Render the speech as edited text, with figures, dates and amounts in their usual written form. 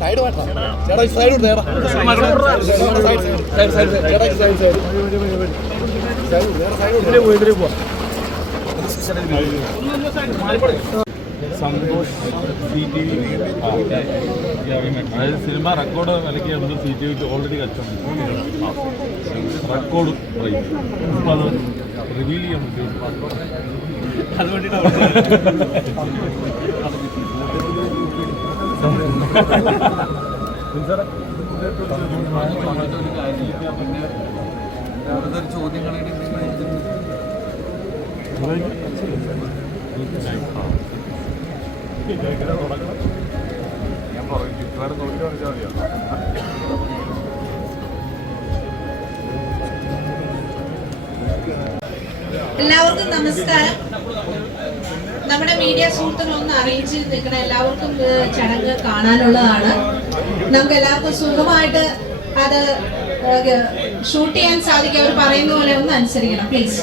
Side വേണ്ട ചേട്ടാ, side ഉണ്ട് സന്തോഷ് CTV അതായത് സിനിമ റെക്കോർഡ് വിലയ്ക്ക് നമുക്ക് CTVക്ക് ഓൾറെഡി കച്ചവടം റെക്കോർഡ് പ്രൈസ് അപ്പം അത് റിവീൽ ചെയ്യാൻ പറ്റും. അതുകൊണ്ടൊരു ചോദ്യങ്ങളായിട്ട് എല്ലാവർക്കും നമസ്കാരം. നമ്മുടെ മീഡിയ സുഹൃത്തുക്കളൊന്ന് അറിയിച്ച് നിൽക്കണം. എല്ലാവർക്കും ചടങ്ങ് കാണാനുള്ളതാണ്. നമുക്ക് എല്ലാവർക്കും സുഖമായിട്ട് അത് ഷൂട്ട് ചെയ്യാൻ സാധിക്കും. അവർ പറയുന്ന പോലെ ഒന്ന് അനുസരിക്കണം പ്ലീസ്.